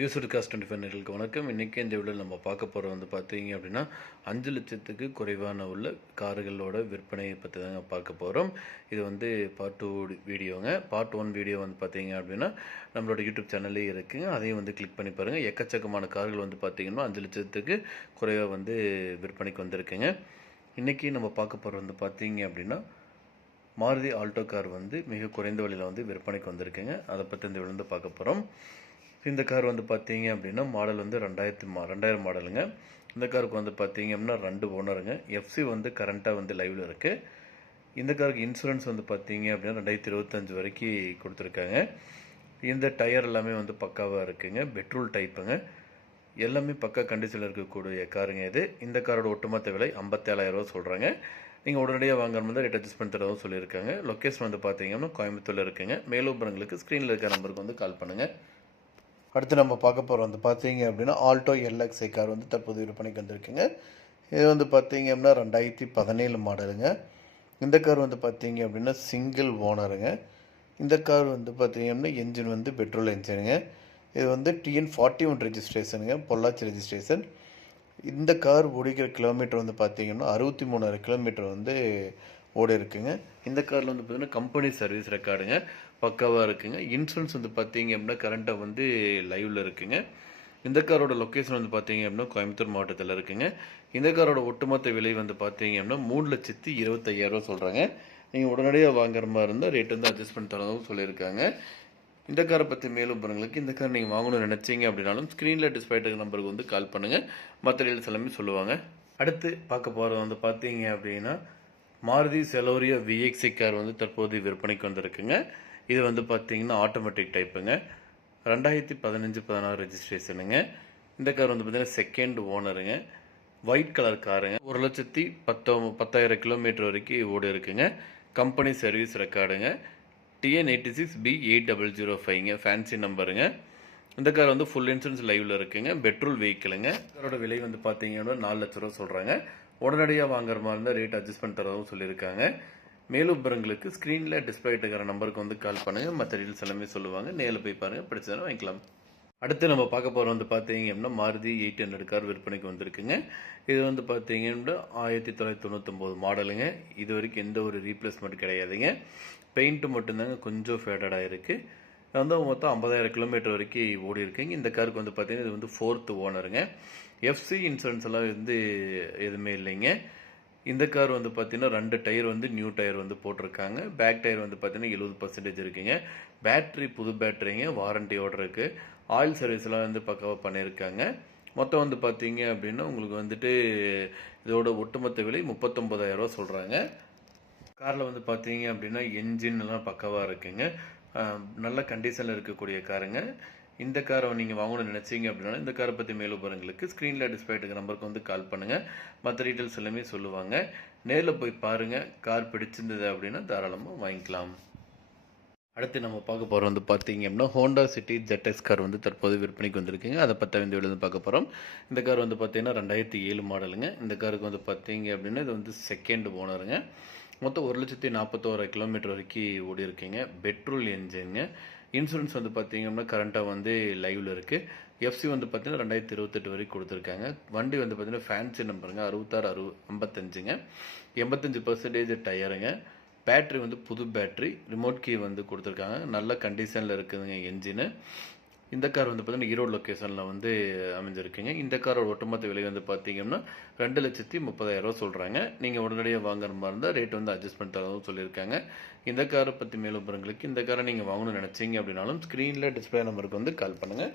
Used cost 25 நேயர்களுக்கு வணக்கம். இன்றைக்கி இந்த வீடியோவில் நம்ம பார்க்க போகிறது வந்து பார்த்தீங்க அப்படின்னா 5 லட்சத்துக்கு குறைவான உள்ள கார்களோட விற்பனையை பற்றி தாங்க பார்க்க போகிறோம். இது வந்து பார்ட் 2 வீடியோங்க. பார்ட் 1 வீடியோ வந்து பார்த்தீங்க அப்படின்னா நம்மளோட யூடியூப் சேனல்லே இருக்குங்க. அதையும் வந்து கிளிக் பண்ணி பாருங்கள். எக்கச்சக்கமான கார்கள் வந்து பார்த்தீங்கன்னா 5 லட்சத்துக்கு குறைவாக வந்து விற்பனைக்கு வந்திருக்குங்க. இன்றைக்கி நம்ம பார்க்க போகிறது வந்து பார்த்தீங்க அப்படின்னா மாருதி ஆல்டோ கார் வந்து மிக குறைந்த விலையில் வந்து விற்பனைக்கு வந்திருக்குங்க. அதை பற்றி இந்த வீடியோ பார்க்க போகிறோம். இந்த கார் வந்து பார்த்தீங்க அப்படின்னா மாடல் வந்து 2000 மாடலுங்க. இந்த காருக்கு வந்து பார்த்தீங்க அப்படின்னா 2 ஓனருங்க. எஃப்சி வந்து கரண்ட்டாக வந்து லைவில் இருக்குது. இந்த காருக்கு இன்சூரன்ஸ் வந்து பார்த்தீங்க அப்படின்னா 2025 வரைக்கும் கொடுத்துருக்காங்க. இந்த டயர் எல்லாமே வந்து பக்காவாக இருக்குங்க. பெட்ரோல் டைப்புங்க. எல்லாமே பக்கா கண்டிஷனில் இருக்கக்கூடிய காருங்க இது. இந்த காரோட ஒட்டுமொத்த விலை 57,000 சொல்கிறாங்க. நீங்கள் உடனடியாக வாங்குற ரேட் அட்ஜஸ்ட் பண்ணி தரவும் சொல்லியிருக்காங்க. லொக்கேஷன் வந்து பார்த்தீங்கன்னா கோயம்புத்தூரில் இருக்குங்க. மேலும் விவரங்களுக்கு ஸ்க்ரீனில் இருக்கிற நம்பருக்கு வந்து கால் பண்ணுங்கள். அடுத்து நம்ம பார்க்க போகிறோம் வந்து பார்த்தீங்க அப்படின்னா ஆல்டோ எல்எக்ஸ்ஐ கார் வந்து தற்போது விற்பனைக்கு வந்திருக்குங்க. இது வந்து பார்த்தீங்க அப்படின்னா 2017 மாடலுங்க. இந்த கார் வந்து பார்த்தீங்க அப்படின்னா சிங்கிள் ஓனருங்க. இந்த கார் வந்து பார்த்தீங்க அப்படின்னா என்ஜின் வந்து பெட்ரோல் என்ஜினுங்க. இது வந்து TN 41 ரெஜிஸ்ட்ரேஷனுங்க, பொள்ளாச்சி ரெஜிஸ்ட்ரேஷன். இந்த கார் ஓடிக்கிற கிலோமீட்டர் வந்து பார்த்தீங்கன்னா 63,000 கிலோமீட்டர் வந்து ஓடி இருக்குங்க. இந்த காரில் வந்து பார்த்தீங்கன்னா கம்பெனி சர்வீஸ் ரெக்கார்டுங்க, பக்காவாக இருக்குங்க. இன்சூரன்ஸ் வந்து பார்த்தீங்க அப்படின்னா கரண்ட்டாக வந்து லைவில் இருக்குங்க. இந்த காரோட லொக்கேஷன் வந்து பார்த்தீங்க அப்படின்னா கோயம்புத்தூர் மாவட்டத்தில் இருக்குங்க. இந்த காரோட ஒட்டுமொத்த விலை வந்து பார்த்தீங்க அப்படின்னா 3,25,000 சொல்கிறாங்க. நீங்கள் உடனடியாக வாங்குற மாதிரி இருந்தால் ரேட் வந்து அட்ஜஸ்ட் பண்ணி தரதும் சொல்லியிருக்காங்க. இந்த காரை பற்றி மேலும் பாருங்களுக்கு இந்த கார் நீங்கள் வாங்கணும்னு நினச்சிங்க அப்படின்னாலும் ஸ்க்ரீனில் டிஸ்பிளே நம்பருக்கு வந்து கால் பண்ணுங்கள். மற்ற டீல்ஸ் எல்லாமே சொல்லுவாங்க. அடுத்து பார்க்க போகிறது வந்து பார்த்தீங்க அப்படின்னா மாருதி செலோரியோ VXI கார் வந்து தற்போது விற்பனைக்கு வந்திருக்குங்க. இது வந்து பார்த்தீங்கன்னா ஆட்டோமேட்டிக் டைப்புங்க. 2015-16 ரெஜிஸ்ட்ரேஷனுங்க. இந்த கார் வந்து பார்த்தீங்கன்னா செகண்ட் ஓனருங்க. ஒயிட் கலர் காருங்க. 1,10,000 கிலோமீட்டர் வரைக்கும் ஓடி இருக்குங்க. கம்பெனி சர்வீஸ் ரெக்கார்டுங்க. TN 86B8005ங்க ஃபேன்சி நம்பருங்க. இந்த கார் வந்து ஃபுல் இன்சூரன்ஸ் லைவில் இருக்குங்க. பெட்ரோல் வெஹிக்கிளுங்க. காரோட விலை வந்து பார்த்தீங்கன்னா 4 லட்ச ரூபா சொல்கிறாங்க. உடனடியாக வாங்குற மாதிரி இருந்தால் ரேட் அட்ஜஸ்ட் பண்ணி தரதும் சொல்லியிருக்காங்க. மேலும் விவரங்களுக்கு ஸ்க்ரீனில் டிஸ்பிளே இருக்கிற நம்பருக்கு வந்து கால் பண்ணுங்கள். மற்ற டீல்ஸ் எல்லாமே சொல்லுவாங்க. நேரில் போய் பாருங்கள், பிடிச்சதானே வாங்கிக்கலாம். அடுத்து நம்ம பார்க்க போகிறோம் வந்து பார்த்தீங்க அப்படின்னா மாருதி 800 கார் விற்பனைக்கு வந்திருக்குங்க. இது வந்து பார்த்தீங்கன்னா 1999 மாடலுங்க. இது வரைக்கும் எந்த ஒரு ரீப்ளேஸ்மெண்ட் கிடையாதுங்க. பெயிண்ட்டு மட்டும்தாங்க கொஞ்சம் ஃபேடடாக இருக்குது. வந்து மொத்தம் 50,000 கிலோமீட்டர் வரைக்கும் ஓடி இருக்குங்க. இந்த காருக்கு வந்து பார்த்தீங்கன்னா இது வந்து 4th ஓனருங்க. எஃப்சி இன்சூரன்ஸ் எல்லாம் வந்து எதுவுமே இல்லைங்க. இந்த கார் வந்து பார்த்தீங்கன்னா 2 டயர் வந்து நியூ டயர் வந்து போட்டிருக்காங்க. பேக் டயர் வந்து பார்த்தீங்கன்னா 70% இருக்குங்க. பேட்ரி புது பேட்டரிங்க, வாரண்டியோடு இருக்குது. ஆயில் சர்வீஸ்லாம் வந்து பக்காவாக பண்ணியிருக்காங்க. மொத்தம் வந்து பார்த்தீங்க அப்படின்னா உங்களுக்கு வந்துட்டு இதோட ஒட்டுமொத்த விலை 39,000 சொல்கிறாங்க. காரில் வந்து பார்த்தீங்க அப்படின்னா என்ஜின் எல்லாம் பக்காவாக இருக்குங்க. நல்ல கண்டிஷனில் இருக்கக்கூடிய காருங்க. இந்த காரை நீங்கள் வாங்கணும்னு நினச்சிங்க அப்படின்னா இந்த காரை பற்றி மேலும் விவரங்களுக்கு ஸ்க்ரீனில் டிஸ்பிளே இருக்கிற நம்பருக்கு வந்து கால் பண்ணுங்கள். மற்ற டீட்டெயில்ஸ் எல்லாமே சொல்லுவாங்க. நேரில் போய் பாருங்கள். கார் பிடிச்சிருந்தது அப்படின்னா தாராளமாக வாங்கிக்கலாம். அடுத்து நம்ம பார்க்க போகிறோம் வந்து பார்த்தீங்க அப்படின்னா ஹோண்டா சிட்டி ZX கார் வந்து தற்போது விற்பனைக்கு வந்திருக்குங்க. அதை பற்றி இந்த வீடியோ வந்து பார்க்க போகிறோம். இந்த கார் வந்து பார்த்தீங்கன்னா 2007 மாடலுங்க. இந்த காருக்கு வந்து பார்த்தீங்க அப்படின்னா இது வந்து செகண்ட் ஓனருங்க. மொத்தம் 1,41,000 கிலோமீட்டர் வரைக்கும் ஓடி இருக்குங்க. பெட்ரோல் என்ஜின்ங்க. இன்சூரன்ஸ் வந்து பார்த்தீங்க அப்படின்னா கரண்ட்டாக வந்து லைவில் இருக்குது. எஃப்சி வந்து பார்த்தீங்கன்னா 2028 வரைக்கும் கொடுத்துருக்காங்க. வண்டி வந்து பார்த்தீங்கன்னா ஃபேன்சி நம்பருங்க, 6655ங்க. 85% டயருங்க. பேட்ரி வந்து புது பேட்ரி, ரிமோட் கீ வந்து கொடுத்துருக்காங்க. நல்ல கண்டிஷனில் இருக்குதுங்க என்ஜினு. இந்த கார் வந்து பார்த்தீங்கன்னா ஈரோடு லொக்கேஷனில் வந்து அமைஞ்சிருக்குங்க. இந்த காரோட ஒட்டுமொத்த விலை வந்து பார்த்தீங்கன்னா 2,30,000 சொல்கிறாங்க. நீங்கள் உடனடியாக வாங்குற மாதிரி இருந்தால் ரேட் வந்து அட்ஜஸ்ட் பண்ணி தரதும் சொல்லியிருக்காங்க. இந்த காரை பற்றி மேலும் விவரங்களுக்கு இந்த காரை நீங்கள் வாங்கணும்னு நினச்சிங்க அப்படின்னாலும் ஸ்க்ரீனில் டிஸ்பிளே நம்பருக்கு வந்து கால் பண்ணுங்கள்.